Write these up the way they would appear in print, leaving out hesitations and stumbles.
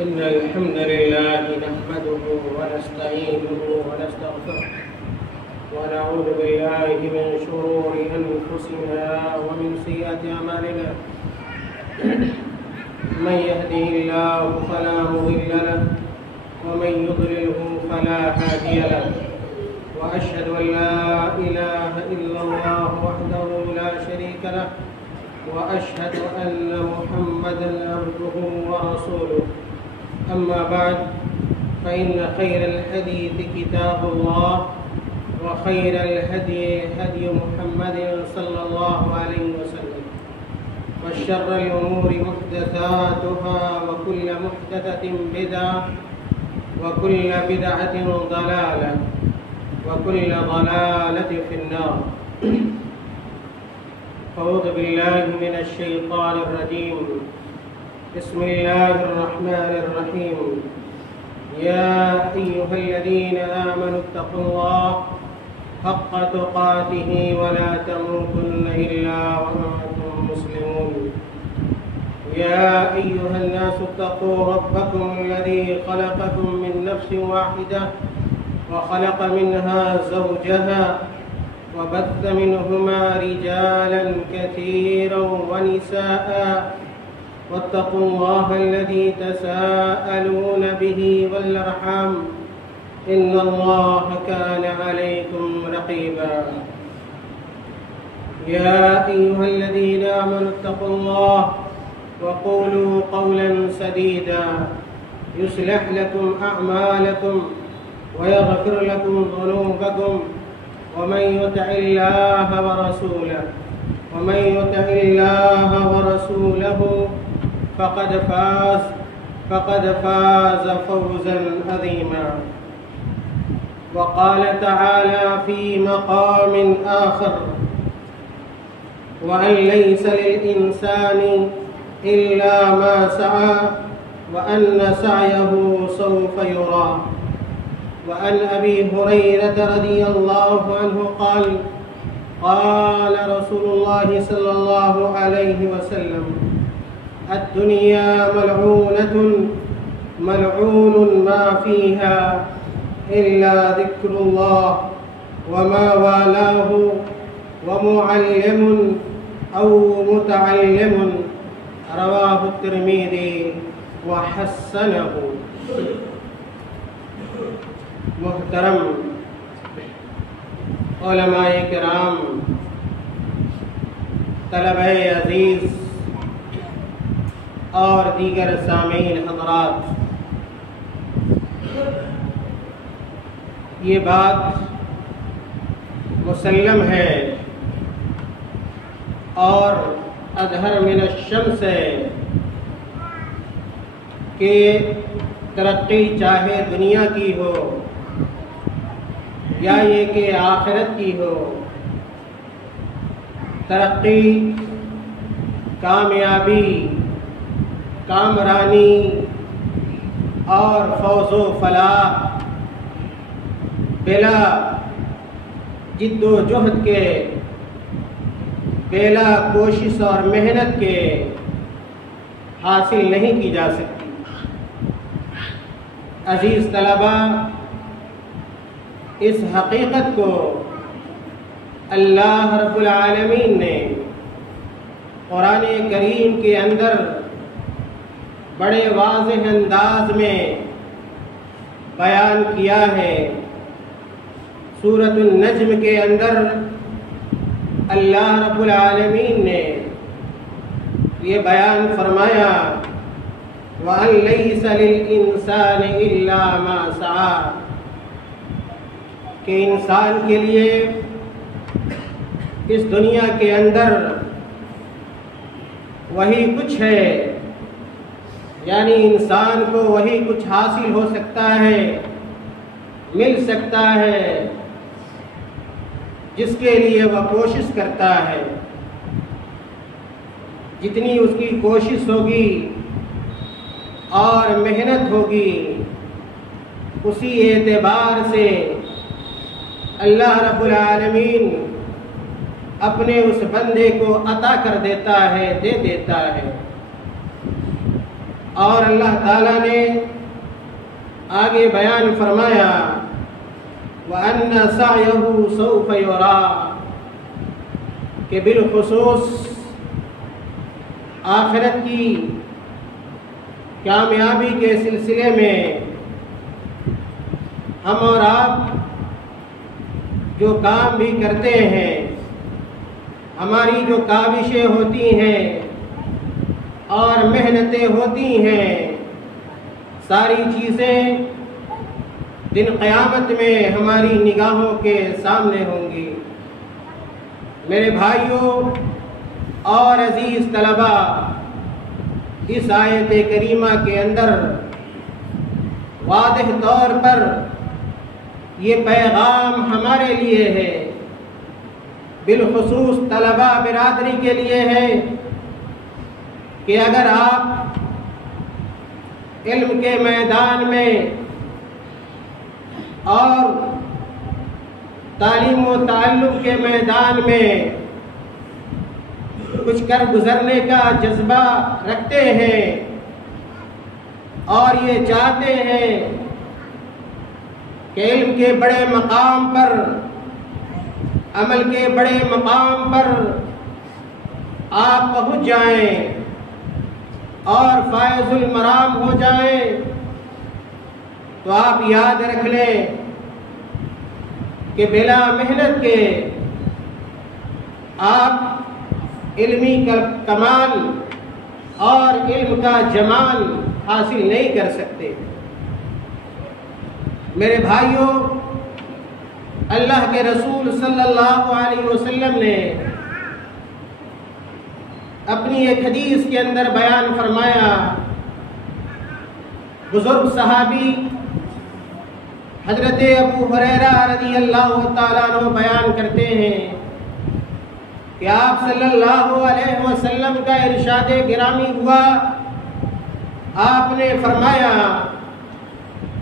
إن الحمد لله نحمده ونستعينه ونستغفره ونعوذ بالله من شرور أنفسنا ومن سيئات أعمالنا. من يهده الله فلا مضل له ومن يضلله فلا هادي له، وأشهد أن لا إله إلا الله وحده لا شريك له، وأشهد أن محمدًا عبده ورسوله. أما بعد، فإن خير الحديث كتاب الله، وخير الهدي هدي محمد صلى الله عليه وسلم، وشر الأمور محدثاتها، وكل محدثة بدعة، وكل بدعة ضلالة، وكل ضلالة في النار. أعوذ بالله من الشيطان الرجيم. بسم الله الرحمن الرحيم. يا أيها الذين آمنوا اتقوا الله حق تقاته ولا تموتن إلا وأنتم مسلمون. يا أيها الناس اتقوا ربكم الذي خلقكم من نفس واحدة وخلق منها زوجها وبث منهما رجالا كثيرا ونساء، واتقوا الله الذي تساءلون به والأرحام، إن الله كان عليكم رقيبا. يا أيها الذين آمنوا اتقوا الله وقولوا قولا سديدا يصلح لكم أعمالكم ويغفر لكم ذنوبكم، ومن يطع الله ورسوله فقد فاز فوزا عظيما. وقال تعالى في مقام آخر: وأن ليس للإنسان إلا ما سعى وأن سعيه سوف يرى. وعن أبي هريرة رضي الله عنه قال: قال رسول الله صلى الله عليه وسلم: الدنيا ملعونة ملعون ما فيها إلا ذكر الله وما والاه ومعلم أو متعلم. رواه الترمذي وحسنه. محترم علماء کرام، طلبہ عزیز اور دیگر سامعین حضرات، یہ بات مسلم ہے اور اظہر من الشمس ہے کہ ترقی چاہے دنیا کی ہو یا یہ کہ آخرت کی ہو، ترقی، کامیابی، کامرانی اور فوز و فلاح بلا جد و جہد کے، بلا کوشش اور محنت کے حاصل نہیں کی جا سکتی۔ عزیز طلبہ، اس حقیقت کو اللہ رب العالمین نے قرآن کریم کے اندر بڑے واضح انداز میں بیان کیا ہے۔ سورۃ النجم کے اندر اللہ رب العالمین نے یہ بیان فرمایا: وَأَن لَيْسَ لِلْإِنسَانِ إِلَّا مَا سَعَى، کہ انسان کے لیے اس دنیا کے اندر وہی کچھ ہے، یعنی انسان کو وہی کچھ حاصل ہو سکتا ہے، مل سکتا ہے جس کے لیے وہ کوشش کرتا ہے۔ جتنی اس کی کوشش ہوگی اور محنت ہوگی، اسی اعتبار سے اللہ رب العالمین اپنے اس بندے کو عطا کر دیتا ہے، دے دیتا ہے۔ اور اللہ تعالیٰ نے آگے بیان فرمایا وَأَنَّ سَعْيَهُ سَوْفَ يُرَىٰ کہ بالخصوص آخرت کی کامیابی کے سلسلے میں ہم اور آپ جو کام بھی کرتے ہیں، ہماری جو کاوشیں ہوتی ہیں اور محنتیں ہوتی ہیں، ساری چیزیں دن قیامت میں ہماری نگاہوں کے سامنے ہوں گی۔ میرے بھائیوں اور عزیز طلباء، اس آیت کریمہ کے اندر واضح طور پر یہ پیغام ہمارے لیے ہے، بالخصوص طلباء برادری کے لیے ہے کہ اگر آپ علم کے میدان میں اور تعلیم و تعلم کے میدان میں کچھ کر گزرنے کا جذبہ رکھتے ہیں اور یہ چاہتے ہیں کہ علم کے بڑے مقام پر، عمل کے بڑے مقام پر آپ پہنچ جائیں اور فائز المرام ہو جائیں، تو آپ یاد رکھ لیں کہ بلا محنت کے آپ علمی کمال اور علم کا جمال حاصل نہیں کر سکتے۔ میرے بھائیوں، اللہ کے رسول صلی اللہ علیہ وسلم نے اپنی ایک حدیث کے اندر بیان فرمایا، بزرگ صحابی حضرت ابو ہریرہ رضی اللہ تعالیٰ عنہ بیان کرتے ہیں کہ آپ صلی اللہ علیہ وسلم کا ارشاد گرامی ہوا، آپ نے فرمایا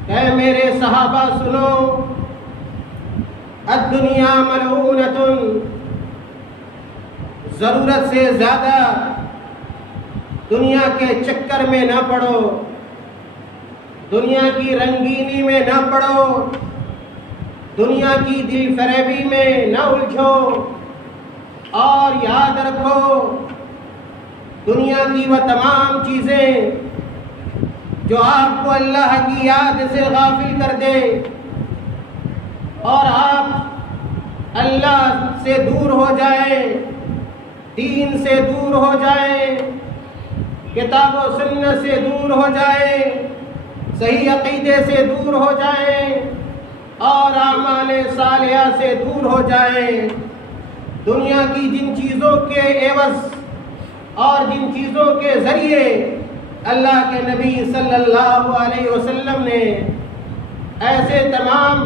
کہ میرے صحابہ سنو، الدنیا ملعونۃ، ضرورت سے زیادہ دنیا کے چکر میں نہ پڑو، دنیا کی رنگینی میں نہ پڑو، دنیا کی دل فریبی میں نہ الجھو، اور یاد رکھو دنیا کی وہ تمام چیزیں جو آپ کو اللہ کی یاد سے غافل کر دے اور آپ اللہ سے دور ہو جائیں، دین سے دور ہو جائیں، کتاب و سنت سے دور ہو جائیں، صحیح عقیدے سے دور ہو جائیں اور اعمال صالحہ سے دور ہو جائیں، دنیا کی جن چیزوں کے عوض اور جن چیزوں کے ذریعے اللہ کے نبی صلی اللہ علیہ وسلم نے ایسے تمام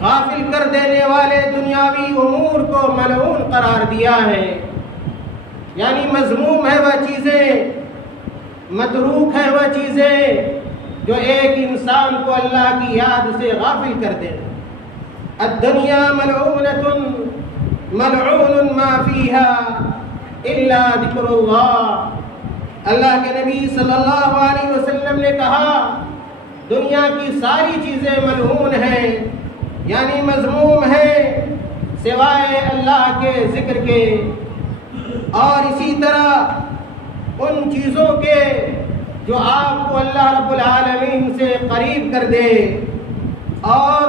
غافل کر دینے والے دنیاوی امور کو ملعون قرار دیا ہے، یعنی مذموم ہے وہ چیزیں، متروک ہے وہ چیزیں جو ایک انسان کو اللہ کی یاد سے غافل کر دے۔ الدنیا ملعونۃ ملعون ما فیها الا ذکر اللہ، اللہ کے نبی صلی اللہ علیہ وسلم نے کہا دنیا کی ساری چیزیں ملعون ہیں، یعنی مذموم ہیں سوائے اللہ کے ذکر کے، اور اسی طرح ان چیزوں کے جو آپ کو اللہ رب العالمین سے قریب کر دے۔ اور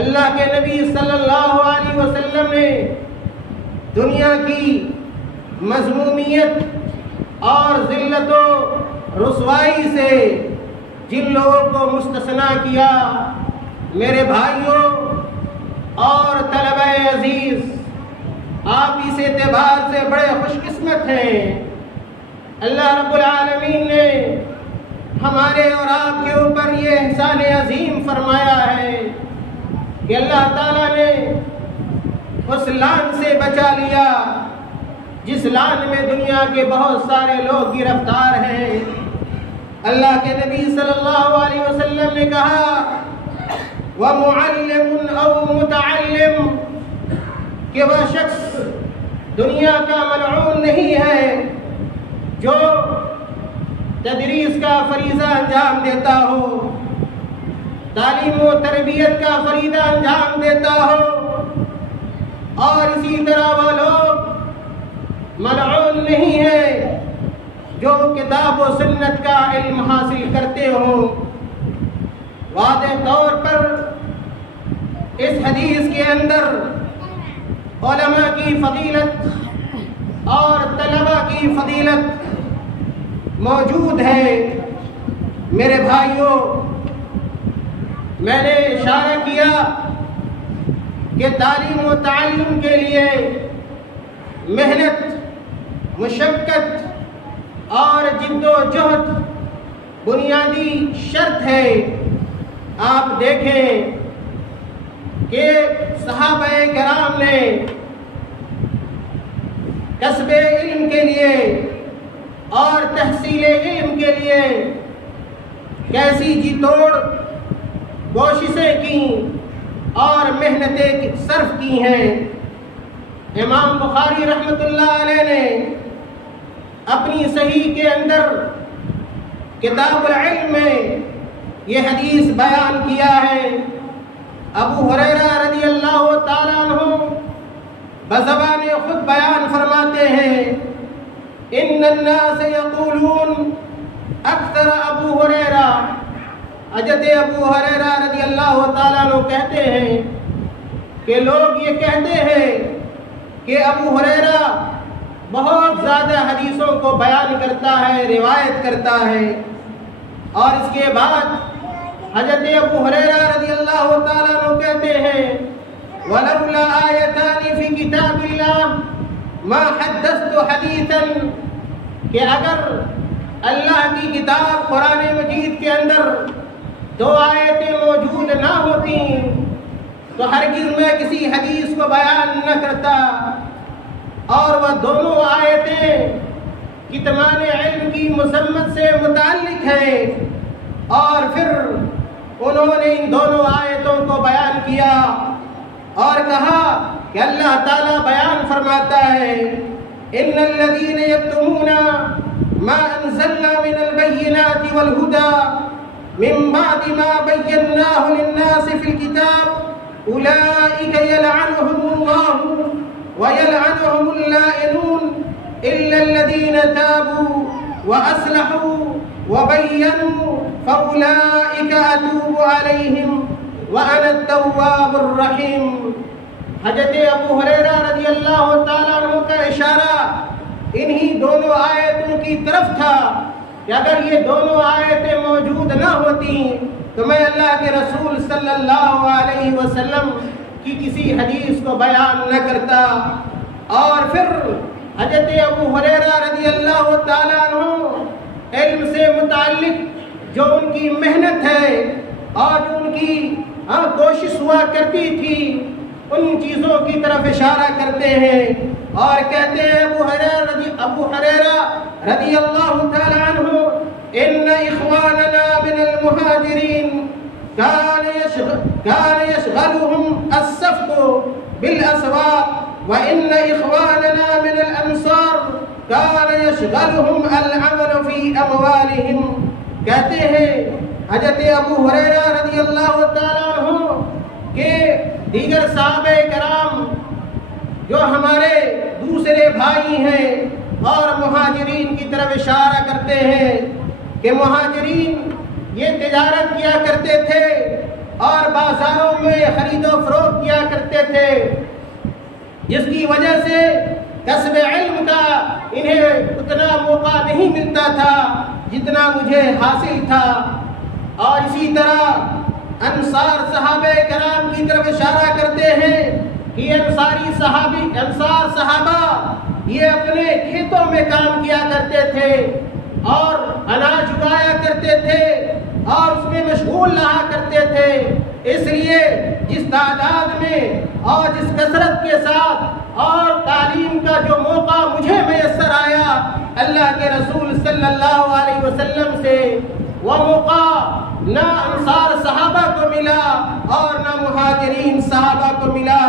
اللہ کے نبی صلی اللہ علیہ وسلم نے دنیا کی مذمومیت اور ذلت و رسوائی سے جن لوگوں کو مستثنا کیا، میرے بھائیوں اور طلبہ عزیز، آپ اس اعتبار سے بڑے خوش قسمت ہیں، اللہ رب العالمین نے ہمارے اور آپ کے اوپر یہ احسان عظیم فرمایا ہے کہ اللہ تعالیٰ نے اس لعن سے بچا لیا جس لعن میں دنیا کے بہت سارے لوگ گرفتار ہیں۔ اللہ کے نبی صلی اللہ علیہ وسلم نے کہا وَمُعَلِّمٌ أَوْ مُتَعَلِّمٌ، کہ وہ شخص دنیا کا ملعون نہیں ہے جو تدریس کا فریضہ انجام دیتا ہو، تعلیم و تربیت کا فریضہ انجام دیتا ہو، اور اسی طرح وہ لوگ ملعون نہیں ہیں جو کتاب و سنت کا علم حاصل کرتے ہوں۔ واضح طور پر اس حدیث کے اندر علماء کی فضیلت اور طلباء کی فضیلت موجود ہے۔ میرے بھائیوں، میں نے اشارہ کیا کہ تعلیم و تعلم کے لیے محنت، مشقت اور جد و جہد بنیادی شرط ہے۔ آپ دیکھیں کہ صحابہ کرام نے کسب علم کے لیے اور تحصیل علم کے لیے کیسی جی توڑ کوششیں کی اور محنتیں صرف کی ہیں۔ امام بخاری رحمۃ اللہ علیہ نے اپنی صحیح کے اندر کتاب العلم میں یہ حدیث بیان کیا ہے۔ ابو ہریرہ رضی اللہ تعالیٰ عنہ بزبان خود بیان فرماتے ہیں، ان الناس یقولون، اکثر ابو ہریرہ، حضرت ابو ہریرہ رضی اللہ تعالیٰ عنہ کہتے ہیں کہ لوگ یہ کہتے ہیں کہ ابو ہریرہ بہت زیادہ حدیثوں کو بیان کرتا ہے، روایت کرتا ہے۔ اور اس کے بعد حضرت ابو ہریرہ رضی اللہ تعالیٰ عنہ کہتے ہیں، وَلَوْلَا آیَتَانِ فِي کِتَابِ اللَّهِ مَا حَدَّثْتُ حَدِيثًا، کہ اگر اللہ کی کتاب قرآن مجید کے اندر 2 آیتیں موجود نہ ہوتی تو ہرگز میں کسی حدیث کو بیان نہ کرتا۔ اور وہ دونوں آیتیں کتمان علم کی مذمت سے متعلق ہیں، اور پھر انہوں نے ان دونوں آیتوں کو بیان کیا اور کہا کہ اللہ تعالیٰ بیان فرماتا ہے، ان الذین یکتمون ما انزلنا من البینات والہدی من بعد ما بیناہ للناس فی الکتاب اولئک یلعنہم اللہ ویلعنہم اللائنون الا الذین تابوا واصلحوا وبینوا فاولئک اتوب علیہم وانا التواب الرحیم۔ حضرت ابو ہریرہ رضی اللہ تعالیٰ عنہ کا اشارہ انہی دونوں آیتوں کی طرف تھا کہ اگر یہ دونوں آیتیں موجود نہ ہوتی تو میں اللہ کے رسول صلی اللہ علیہ وسلم کی کسی حدیث کو بیان نہ کرتا۔ اور پھر حضرت ابو ہریرہ رضی اللہ تعالیٰ عنہ علم سے متعلق جو ان کی محنت ہے اور جو ان کی کوشش ہوا کرتی تھی، ان چیزوں کی طرف اشارہ کرتے ہیں اور کہتے ہیں ابو ہریرہ رضی اللہ تعالی عنہ، ان اخواننا من المہاجرین كان يشغلهم السفق بالاسواق وان اخواننا من الانصار كان يشغلهم العمل في اموالهم۔ کہتے ہیں حضرت ابو ہریرہ رضی اللہ تعالی عنہ کہ دیگر صحابہ کرام جو ہمارے دوسرے بھائی ہیں اور مہاجرین کی طرف اشارہ کرتے ہیں کہ مہاجرین یہ تجارت کیا کرتے تھے اور بازاروں میں خرید و فروخت کیا کرتے تھے، جس کی وجہ سے کسب علم کا انہیں اتنا موقع نہیں ملتا تھا جتنا مجھے حاصل تھا۔ اور اسی طرح انصار صحابہ کرام کی طرف اشارہ کرتے ہیں کہ انصار صحابہ یہ اپنے کھیتوں میں کام کیا کرتے تھے اور اناج اگایا کرتے تھے اور اس میں مشغول رہا کرتے تھے۔ اس لیے جس تعداد میں اور جس کثرت کے ساتھ اور تعلیم کا جو موقع مجھے میسر آیا اللہ کے رسول صلی اللہ علیہ وسلم سے، وہ موقع نہ انصار صحابہ کو ملا اور نہ مہاجرین صحابہ کو ملا۔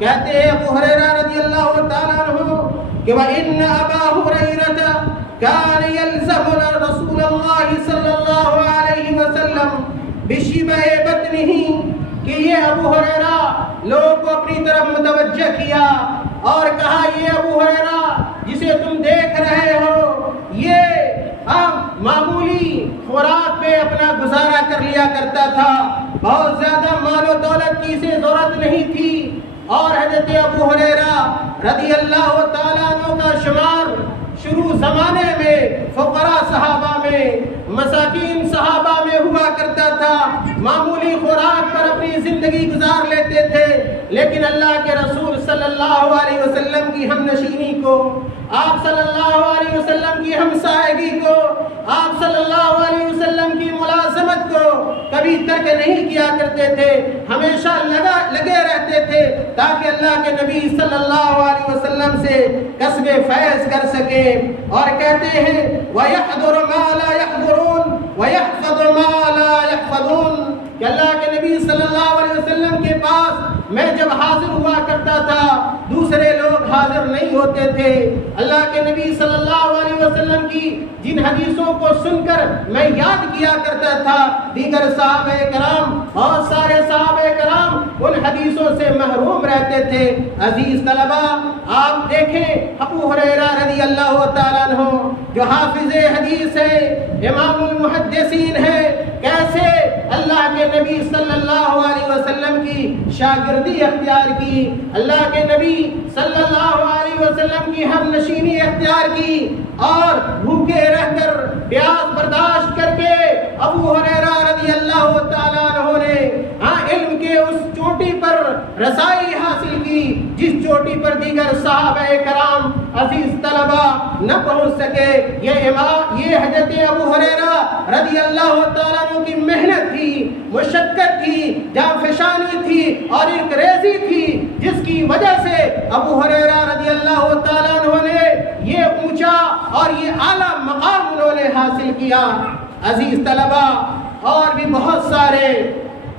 کہتے ہیں ابو ہریرہ رضی اللہ تعالیٰ عنہ کہ وَإِنَّ أَبَا هُرَيْرَةَ كان يلزمنا رسول الله صلی اللہ علیہ وسلم بشبع بطنه کہ یہ ابو ہریرہ لوگوں کو اپنی طرف متوجہ کیا اور کہا یہ ابو ہریرہ جسے تم دیکھ رہے ہو یہ معمولی خوراک پہ اپنا گزارا کر لیا کرتا تھا، بہت زیادہ مال و دولت کی اسے ضرورت نہیں تھی۔ اور حضرت ابو ہریرہ رضی اللہ تعالیٰ عنہ کا شمار شروع زمانے میں فقراء صحابہ میں، مساکین صحابہ میں ہوا کرتا تھا، معمولی خوراک پر اپنی زندگی گزار لیتے تھے، لیکن اللہ کے رسول صلی اللہ علیہ وسلم کی ہم نشینی کو، آپ صلی اللہ علیہ وسلم کی ہمسائیگی کو، آپ صلی اللہ علیہ وسلم کی ملازمت کو کبھی ترک نہیں کیا کرتے تھے، ہمیشہ لگے رہتے تھے تاکہ اللہ کے نبی صلی اللہ علیہ وسلم سے کسب فیض کر سکیں۔ اور کہتے ہیں وَيَحْضُرُ مَا لَا يَحْضُرُونَ وَيَحْفَظُ مَا لَا يَحْفَظُونَ کہ اللہ کے نبی صلی اللہ علیہ وسلم کے پاس میں جب حاضر ہوا کرتا تھا دوسرے لوگ حاضر نہیں ہوتے تھے۔ اللہ کے نبی صلی اللہ علیہ وسلم کی جن حدیثوں کو سن کر میں یاد کیا کرتا تھا، دیگر صحابہ کرام، بہت سارے صحابہ کرام ان حدیثوں سے محروم رہتے تھے۔ عزیز طلبہ، آپ دیکھیں ابو ہریرہ رضی اللہ تعالیٰ عنہ جو حافظ حدیث ہے، امام المحدثین ہے، کیسے اللہ کے نبی صلی اللہ علیہ وسلم کی شاگردی اختیار کی، اللہ کے نبی صلی اللہ علیہ وسلم کی ہم نشینی اختیار کی، اور بھوکے رہ کر پیاس برداشت کر کے ابو ہریرہ رضی اللہ تعالیٰ عنہ نے علم کے اس چوٹی پر رسائی حاصل کی جس چوٹی پر دیگر صحابہ کرام عزیز طلبہ نہ پہنچ سکے۔ یہ حضرت ابو ہریرہ رضی اللہ تعالیٰ عنہ کی محنت تھی، مشقت تھی، جانفشانی تھی اور انکریزی تھی، جس کی وجہ سے ابو ہریرہ رضی اللہ تعالیٰ عنہ نے یہ اونچا اور یہ اعلیٰ مقام انہوں نے حاصل کیا۔ عزیز طلبہ، اور بھی بہت سارے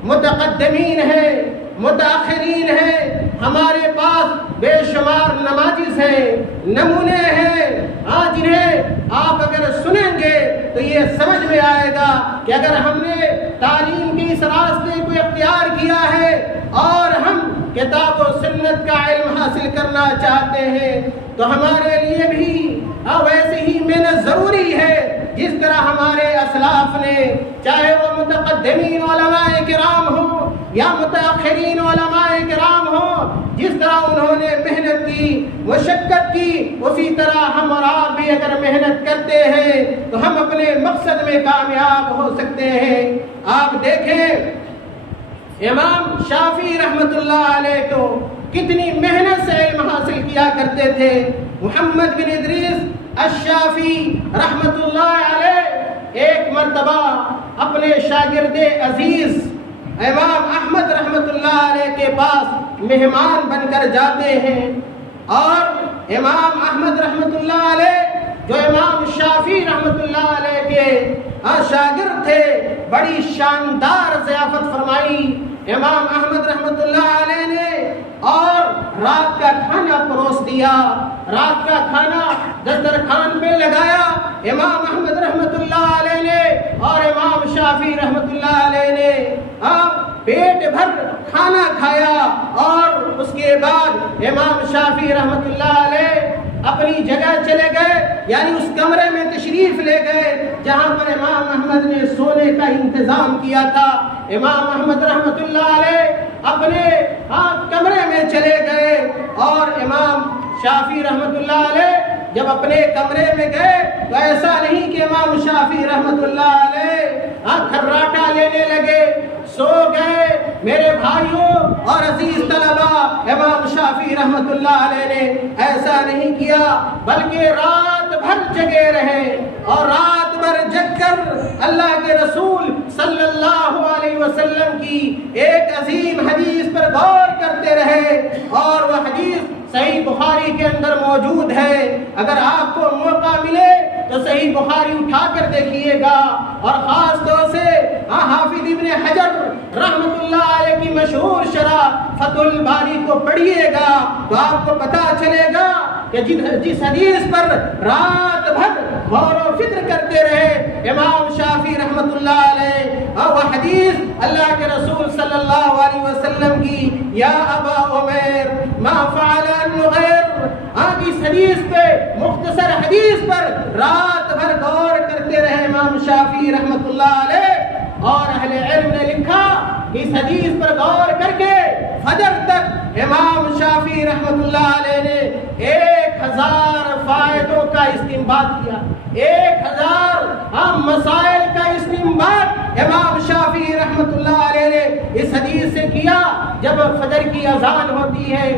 متقدمین ہیں، متاخرین ہیں، ہمارے پاس بے شمار نماذج ہیں، نمونے ہیں، جنہیں آپ اگر سنیں گے تو یہ سمجھ میں آئے گا کہ اگر ہم نے تعلیم کے اس راستے کو اختیار کیا ہے اور ہم کتاب و سنت کا علم حاصل کرنا چاہتے ہیں تو ہمارے لیے بھی ویسے ہی محنت ضروری ہے جس طرح ہمارے اسلاف نے، چاہے وہ متقدمین علماء کرام ہوں یا متاخرین علماء کرام ہوں، جس طرح انہوں نے محنت کی، مشقت کی، اسی طرح ہم اور آپ بھی اگر محنت کرتے ہیں تو ہم اپنے مقصد میں کامیاب ہو سکتے ہیں۔ آپ دیکھیں امام شافعی رحمت اللہ علیہ کو کتنی محنت سے علم حاصل کیا کرتے تھے۔ محمد بن ادریس الشافعی رحمت اللہ علیہ ایک مرتبہ اپنے شاگرد عزیز امام احمد رحمت اللہ علیہ کے پاس مہمان بن کر جاتے ہیں، اور امام احمد رحمت اللہ علیہ جو امام شافعی رحمت اللہ علیہ کے شاگرد تھے، بڑی شاندار ضیافت فرمائی امام احمد رحمت اللہ علیہ نے، اور رات کا کھانا پروس دیا، رات کا کھانا دسترخوان پہ لگایا امام احمد رحمت اللہ علیہ نے اور امام شافعی رحمت اللہ علیہ نے پیٹ بھر کھانا کھایا، اور اس کے بعد امام شافعی رحمت اللہ علیہ اپنی جگہ چلے گئے، یعنی اس کمرے میں تشریف لے گئے جہاں پر امام احمد نے سونے کا انتظام کیا تھا۔ امام احمد رحمت اللہ علیہ اپنے کمرے میں چلے گئے، اور امام شافعی رحمت اللہ علیہ جب اپنے کمرے میں گئے تو ایسا نہیں کہ امام شافعی رحمت اللہ علیہ کھراٹا لینے لگے، سو گئے۔ میرے بھائیوں اور عزیز طلبہ، امام شافعی رحمت اللہ علیہ نے ایسا نہیں کیا، بلکہ رات بھر جگے رہے، اور رات بھر جگ کر اللہ کے رسول صلی اللہ علیہ وسلم کی ایک عظیم حدیث پر غور کرتے رہے، اور وہ حدیث صحیح بخاری کے اندر موجود ہے۔ اگر آپ کو موقع ملے تو صحیح بخاری اٹھا کر دیکھیے گا، اور خاص طور سے حافظ ابن حجر رحمت اللہ علیہ کی مشہور شرح فتح الباری کو پڑھیے گا تو آپ کو پتہ چلے گا کہ جس حدیث پر رات بھر غور و فکر کرتے رہے امام شافعی رحمۃ اللہ علیہ، اور وہ حدیث اللہ کے رسول صلی اللہ علیہ وسلم کی یا ابا عمیر ما فعل النغیر، اس حدیث پہ مختصر حدیث پر رات بھر غور کرتے رہے امام شافعی رحمۃ اللہ علیہ، اور اہل علم نے لکھا اس حدیث پر غور کر کے فجر تک امام شافعی رحمۃ اللہ علیہ نے 1000 فائدوں کا استنباط کیا، 1000 مسائل کا استنباط امام شافعی رحمۃ اللہ علیہ نے اس حدیث سے کیا جب فجر کی اذان ہوتی ہے۔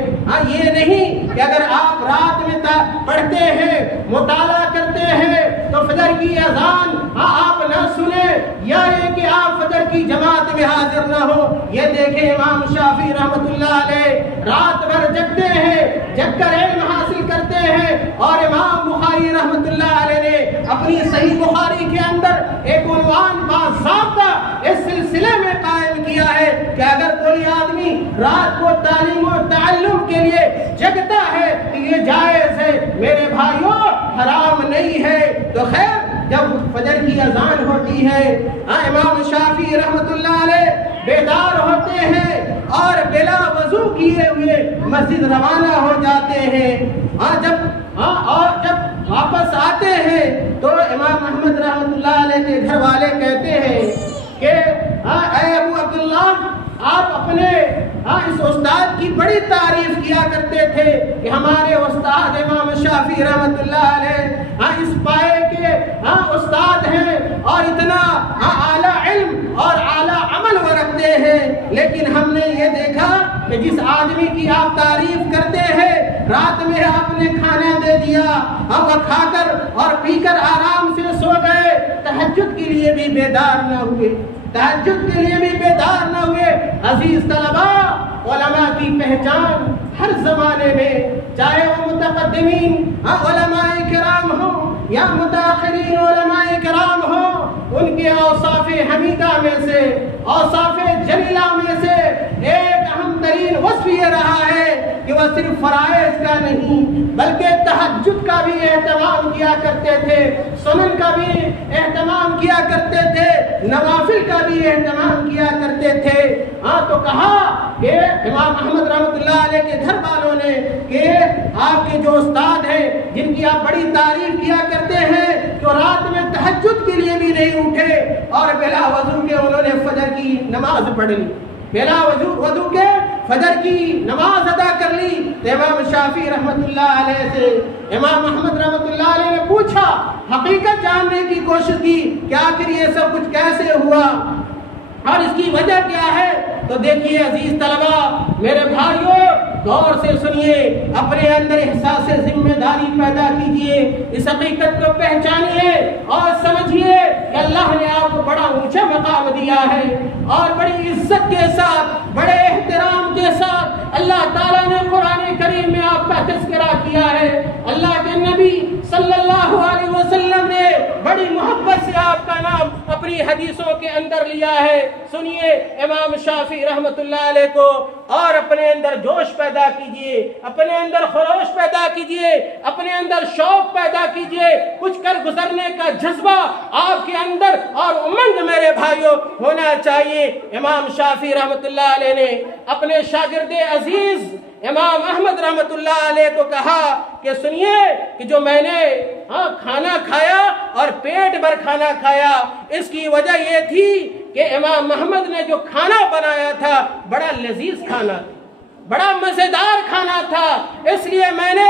یہ نہیں کہ اگر آپ رات میں پڑھتے ہیں، مطالعہ کرتے ہیں تو فجر کی اذان آپ نہ سنیں، یا یہ کہ آپ فجر کی جماعت میں حاضر نہ ہو۔ یہ دیکھیں امام شافعی رحمۃ اللہ علیہ رات بھر جگتے ہیں، جگ کر علم حاصل کرتے ہیں، اور امام بخاری رحمۃ اللہ علیہ نے اپنی صحیح بخاری کے اندر ایک عنوان باضابطہ اس سلسلے میں قائم کیا ہے کہ اگر کوئی آدمی رات کو تعلیم و تعلم کے لیے جگتا ہے تو یہ جائز ہے میرے بھائیوں، حرام نہیں ہے۔ تو خیر جب فجر کی اذان ہوتی ہے امام شافعی رحمۃ اللہ علیہ بیدار ہوتے ہیں اور بلا وضو کیے ہوئے مسجد روانہ ہو جاتے ہیں۔ جب واپس آتے ہیں تو امام احمد رحمۃ اللہ علیہ کے گھر والے کہتے ہیں کہ اے ابو عبداللہ، آپ اپنے اس استاد کی بڑی تعریف کیا کرتے تھے کہ ہمارے استاد امام شافعی رحمۃ اللہ علیہ اس پائے کے استاد ہیں اور اتنا اعلیٰ علم اور اعلیٰ عمل وہ رکھتے ہیں، لیکن ہم نے یہ دیکھا کہ جس آدمی کی آپ تعریف کرتے ہیں رات میں آپ نے کھانا دے دیا، اب وہ کھا کر اور پی کر آرام سے سو گئے، تہجد کے لیے بھی بیدار نہ ہوئے، تہجد کے لیے بھی بیدار نہ ہوئے۔ عزیز طلباء، علماء کی پہچان ہر زمانے میں، چاہے وہ متقدمین علماء کرام ہوں یا متاخرین علماء کرام ہوں، ان کے اوصاف حمیدہ میں سے، اوصاف جلیلہ میں سے ایک اہم ترین وصف یہ رہا ہے کہ وہ صرف فرائض کا نہیں بلکہ تہجد کا بھی اہتمام کیا کرتے تھے، سنن کا بھی اہتمام کیا کرتے تھے، نوافل کا بھی اہتمام کیا کرتے تھے۔ تو کہا کہ امام احمد رحمۃ اللہ علیہ کے گھر والوں نے کہ آپ کے جو استاد ہیں جن کی آپ بڑی تعریف کیا کرتے ہیں تو رات میں تہجد کے لیے بھی نہیں اٹھے اور بلا وضو کے انہوں نے فجر کی نماز پڑھ لی، بلا وضو کے فجر کی نماز ادا کر لی۔ تو امام شافعی رحمۃ اللہ علیہ سے امام احمد رحمۃ اللہ علیہ نے پوچھا، حقیقت جاننے کی کوشش کی کہ آخر یہ سب کچھ کیسے ہوا اور اس کی وجہ کیا ہے۔ تو دیکھیے عزیز طلباء، میرے بھائیوں، غور سے سنیے، اپنے اندر احساس ذمہ داری پیدا کیجیے، اس حقیقت کو پہچانیے اور سمجھیے کہ اللہ نے آپ کو بڑا اونچا مقام دیا ہے اور بڑی عزت کے ساتھ، بڑے احترام کے ساتھ اللہ تعالیٰ نے قرآن کریم میں آپ کا تذکرہ کیا ہے۔ اللہ کے نبی صلی اللہ علیہ وسلم نے بڑی محبت سے آپ کا نام اپنی حدیثوں کے اندر لیا ہے۔ سنیے امام شافعی رحمۃ اللہ علیہ کو اور اپنے اندر جوش پیدا کیجئے، اپنے اندر خروش پیدا کیجئے، اپنے اندر شوق پیدا کیجئے، کچھ کر گزرنے کا جذبہ آپ کے اندر اور امنگ میرے بھائیوں ہونا چاہیے۔ امام شافعی رحمۃ اللہ علیہ نے اپنے شاگرد عزیز امام احمد رحمۃ اللہ علیہ کو کہا کہ سنیے کہ جو میں نے کھانا کھایا اور پیٹ بھر کھانا کھایا، اس کی وجہ یہ تھی کہ امام محمد نے جو کھانا بنایا تھا بڑا لذیذ کھانا تھا، بڑا مزیدار کھانا تھا، اس لیے میں نے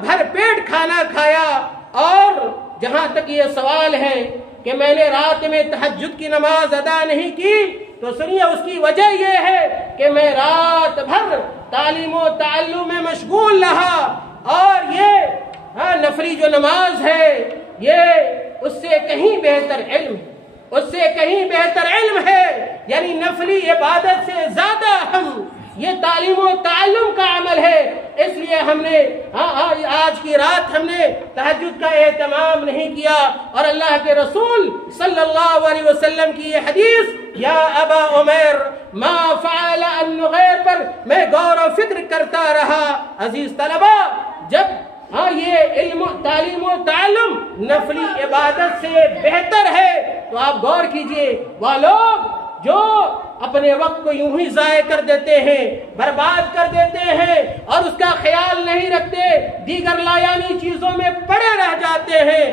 بھر پیٹ کھانا کھایا۔ اور جہاں تک یہ سوال ہے کہ میں نے رات میں تہجد کی نماز ادا نہیں کی، تو سنیے اس کی وجہ یہ ہے کہ میں رات بھر تعلیم و تعلم میں مشغول رہا، اور یہ نفلی جو نماز ہے یہ اس سے کہیں بہتر علم ہے، اس سے کہیں بہتر علم ہے، یعنی نفلی عبادت سے زیادہ اہم یہ تعلیم و تعلم کا عمل ہے۔ اس لیے ہم نے آج کی رات ہم نے تہجد کا اہتمام نہیں کیا، اور اللہ کے رسول صلی اللہ علیہ وسلم کی یہ حدیث یا ابا عمیر ما فعل النغیر پر میں غور و فکر کرتا رہا۔ عزیز طلباء، جب یہ علم تعلیم و تعلم نفلی عبادت سے بہتر ہے، تو آپ غور کیجئے وہ لوگ جو اپنے وقت کو یوں ہی ضائع کر دیتے ہیں، برباد کر دیتے ہیں اور اس کا خیال نہیں رکھتے، دیگر لایانی چیزوں میں پڑے رہ جاتے ہیں،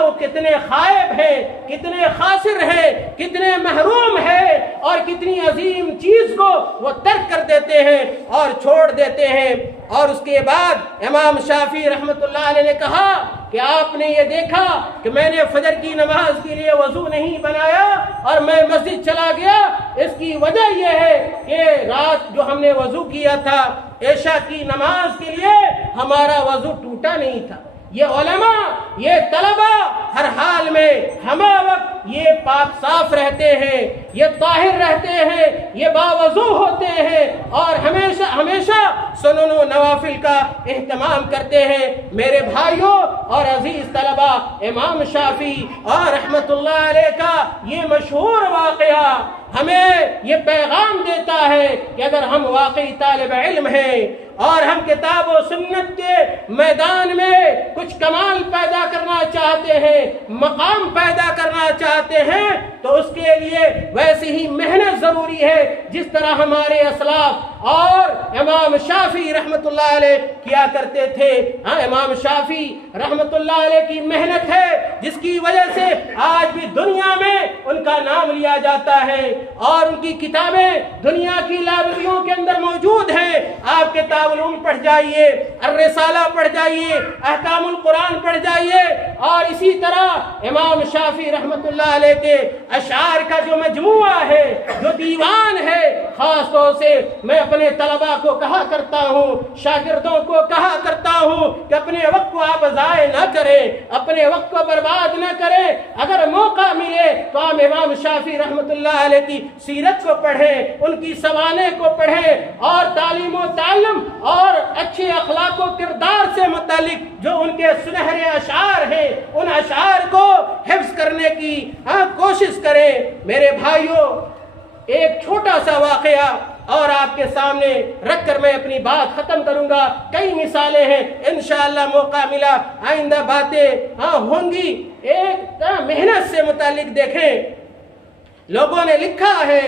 وہ کتنے خائب ہیں، کتنے خاسر ہیں، کتنے محروم ہیں، اور کتنی عظیم چیز کو وہ ترک کر دیتے ہیں اور چھوڑ دیتے ہیں۔ اور اس کے بعد امام شافعی رحمۃ اللہ علیہ نے کہا کہ آپ نے یہ دیکھا کہ میں نے فجر کی نماز کے لیے وضو نہیں بنایا اور میں مسجد چلا گیا، اس کی وجہ یہ ہے کہ رات جو ہم نے وضو کیا تھا عشاء کی نماز کے لیے ہمارا وضو ٹوٹا نہیں تھا۔ یہ علماء، یہ طلبہ ہر حال میں ہمہ وقت یہ پاک صاف رہتے ہیں، یہ طاہر رہتے ہیں، یہ باوضو ہوتے ہیں اور ہمیشہ سنن و نوافل کا اہتمام کرتے ہیں۔ میرے بھائیوں اور عزیز طلبہ، امام شافعی اور رحمت اللہ علیہ کا یہ مشہور واقعہ ہمیں یہ پیغام دیتا ہے کہ اگر ہم واقعی طالب علم ہیں اور ہم کتاب و سنت کے میدان میں کچھ کمال پیدا کرنا چاہتے ہیں، مقام پیدا کرنا چاہتے ہیں، تو اس کے لیے ویسی ہی محنت ضروری ہے جس طرح ہمارے اسلاف اور امام شافعی رحمت اللہ علیہ کیا کرتے تھے۔ امام شافعی رحمت اللہ علیہ کی محنت ہے جس کی وجہ سے آج بھی دنیا میں ان کا نام لیا جاتا ہے اور ان کی کتابیں دنیا کی لائبریریوں کے اندر موجود ہیں۔ آپ کتاب العلوم پڑھ جائیے، الرسالہ پڑھ جائیے، احکام القرآن پڑھ جائیے، اور اسی طرح امام شافعی رحمت اللہ علیہ کے اشعار کا جو مجموعہ ہے، جو دیوان ہے، خاص طور سے میں اپنے طلباء کو کہا کرتا ہوں، شاگردوں کو کہا کرتا ہوں کہ اپنے وقت کو آپ ضائع نہ کریں، اپنے وقت کو برباد نہ کریں۔ اگر موقع ملے تو آپ امام شافعی رحمت اللہ علیہ کی سیرت کو پڑھیں، ان کی سوانح کو پڑھیں، اور تعلیم و تعلم اور اچھے اخلاق و کردار سے متعلق جو ان کے سنہرے اشعار ہیں ان اشعار کو حفظ کرنے کی کوشش کریں۔ میرے بھائیوں، ایک چھوٹا سا واقعہ اور آپ کے سامنے رکھ کر میں اپنی بات ختم کروں گا۔ کئی مثالیں ہیں، انشاءاللہ موقع ملا آئندہ باتیں ہوں گی۔ ایک محنت سے متعلق دیکھیں، لوگوں نے لکھا ہے،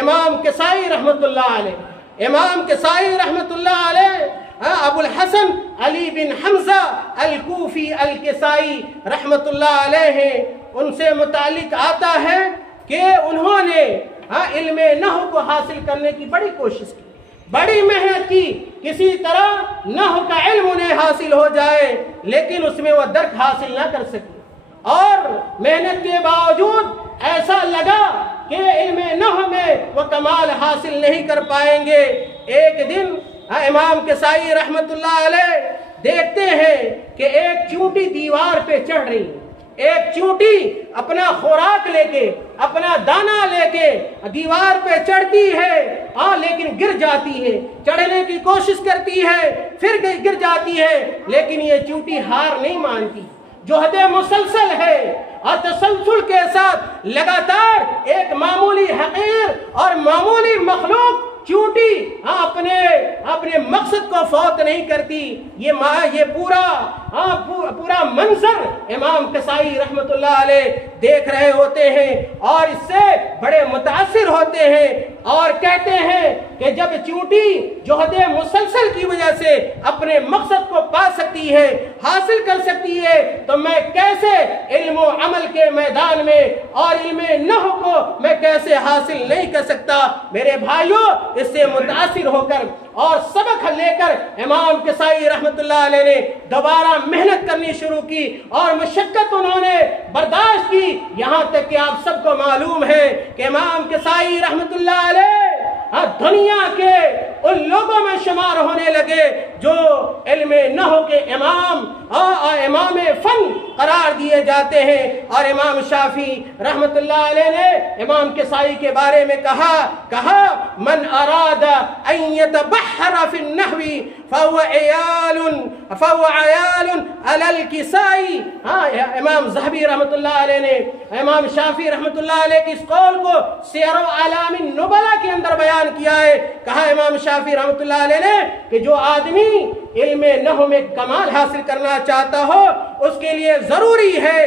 امام کسائی رحمت اللہ علیہ، امام کسائی رحمت اللہ علیہ ابو الحسن علی بن حمزہ الکوفی الکسائی رحمت اللہ علیہ ہیں، ان سے متعلق آتا ہے کہ انہوں نے علم نحو کو حاصل کرنے کی بڑی کوشش کی، بڑی محنت کی، کسی طرح نحو کا علم انہیں حاصل ہو جائے، لیکن اس میں وہ درک حاصل نہ کر سکی، اور محنت کے باوجود ایسا لگا کہ علم نحو میں وہ کمال حاصل نہیں کر پائیں گے۔ ایک دن امام کسائی رحمت اللہ علیہ دیکھتے ہیں کہ ایک چونٹی دیوار پہ چڑھ رہی ہے، ایک چونٹی اپنا خوراک لے کے، اپنا دانہ لے کے دیوار پہ چڑھتی ہے، لیکن گر جاتی ہے، چڑھنے کی کوشش کرتی ہے، پھر گر جاتی ہے، لیکن یہ چونٹی ہار نہیں مانتی، جہد مسلسل ہے، اور تسلسل کے ساتھ لگاتار ایک معمولی حقیر اور معمولی مخلوق چونٹی اپنے مقصد کو فوت نہیں کرتی۔ یہ پورا منظر امام کسائی رحمت اللہ علیہ دیکھ رہے ہوتے ہیں اور اس سے بڑے متاثر ہوتے ہیں اور کہتے ہیں کہ جب چونٹی جہد مسلسل کی وجہ سے اپنے مقصد کو پا سکتی ہے، حاصل کر سکتی ہے، تو میں کیسے علم و عمل کے میدان میں اور علم نحو کو میں کیسے حاصل نہیں کر سکتا۔ میرے بھائیوں، اس سے متاثر ہو کر اور سبق لے کر امام کسائی رحمت اللہ علیہ نے دوبارہ محنت کرنی شروع کی اور مشقت انہوں نے برداشت کی، یہاں تک کہ آپ سب کو معلوم ہے کہ امام کسائی رحمت اللہ علیہ دنیا کے ان لوگوں میں شمار ہونے لگے جو علم نحو کے امام فن قرار دیے جاتے ہیں۔ اور امام شافعی رحمت اللہ علیہ نے امام کسائی کے بارے میں کہا من اراد ان يتبحر في النحو فهو عيال على الكسائی۔ امام ذہبی رحمت اللہ علیہ نے امام شافعی رحمت اللہ علیہ کی اس قول کو سیر اعلام النبلاء کے اندر بیان کیا ہے۔ کہا امام شافعی رحمت اللہ علیہ نے کہ جو آدمی آدمی علم نحو میں کمال حاصل کرنا چاہتا ہو اس کے لیے ضروری ہے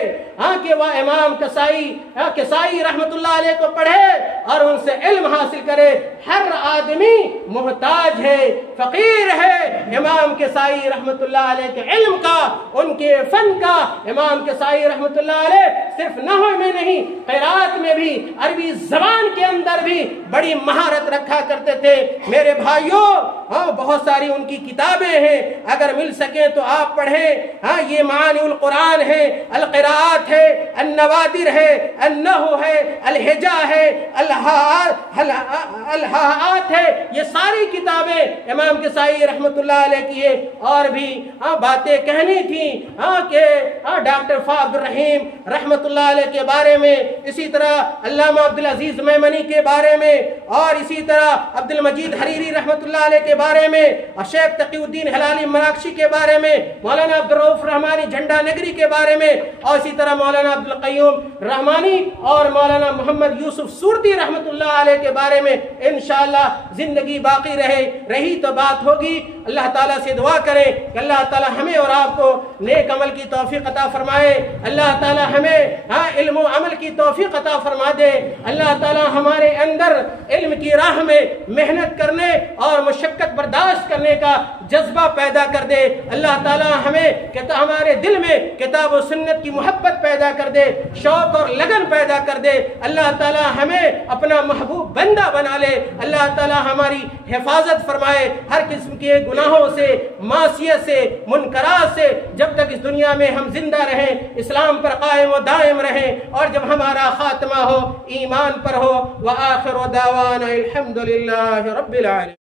کہ وہ امام کسائی رحمت اللہ علیہ کو پڑھے اور ان سے علم حاصل کرے۔ ہر آدمی محتاج ہے، فقیر ہے امام کسائی رحمت اللہ علیہ کے علم کا، ان کے فن کا۔ امام کسائی رحمت اللہ علیہ صرف نحو میں نہیں، قرات میں بھی، عربی زبان کے اندر بھی بڑی مہارت رکھا کرتے تھے۔ میرے بھائیوں بہت ساری ان کی کتابیں ہیں، اگر مل سکیں تو آپ پڑھیں۔ یہ معانی القرآن ہے، القراءات ہے، النوادر ہے، النحو ہے، الہجا ہے، الہاءات ہے، یہ ساری کتابیں امام کسائی رحمت اللہ علیہ کی ہے۔ اور بھی باتیں کہنی تھیں کہ ڈاکٹر عبد الرحیم رحمت اللہ علیہ کے بارے میں، اسی طرح علامہ عبدالعزیز میمنی کے بارے میں، اور اسی طرح عبد المجید حریری رحمت اللہ علیہ کے بارے میں، اور شیخ تقی الدین ہلالی مراکشی کے بارے میں، مولانا عبدالرؤف رحمانی جھنڈا نگری کے بارے میں، اور اسی طرح مولانا عبدالقیوم رحمانی اور مولانا محمد یوسف سورتی رحمت اللہ علیہ کے بارے میں انشاءاللہ زندگی باقی رہی تو بات ہوگی۔ اللہ تعالیٰ سے دعا کریں کہ اللہ تعالیٰ ہمیں اور آپ کو نیک عمل کی توفیق عطا فرمائے، اللہ تعالیٰ ہمیں علم و عمل کی توفیق عطا فرما دے، اللہ تعالیٰ ہمارے اندر علم کی راہ میں محنت کرنے اور مشقت برداشت کرنے کا جذبہ پیدا کر دے، اللہ تعالیٰ ہمارے دل میں کتاب و سنت کی محبت پیدا کر دے، شوق اور لگن پیدا کر دے، اللہ تعالیٰ ہمیں اپنا محبوب بندہ بنا لے، اللہ تعالیٰ ہماری حفاظت فرمائے ہر قسم کے گناہوں سے، معصیت سے، منکرات سے، جب تک اس دنیا میں ہم زندہ رہیں اسلام پر قائم و دائم رہیں، اور جب ہمارا خاتمہ ہو ایمان پر ہو۔ وآخر دعوانا الحمدللہ رب العالمین۔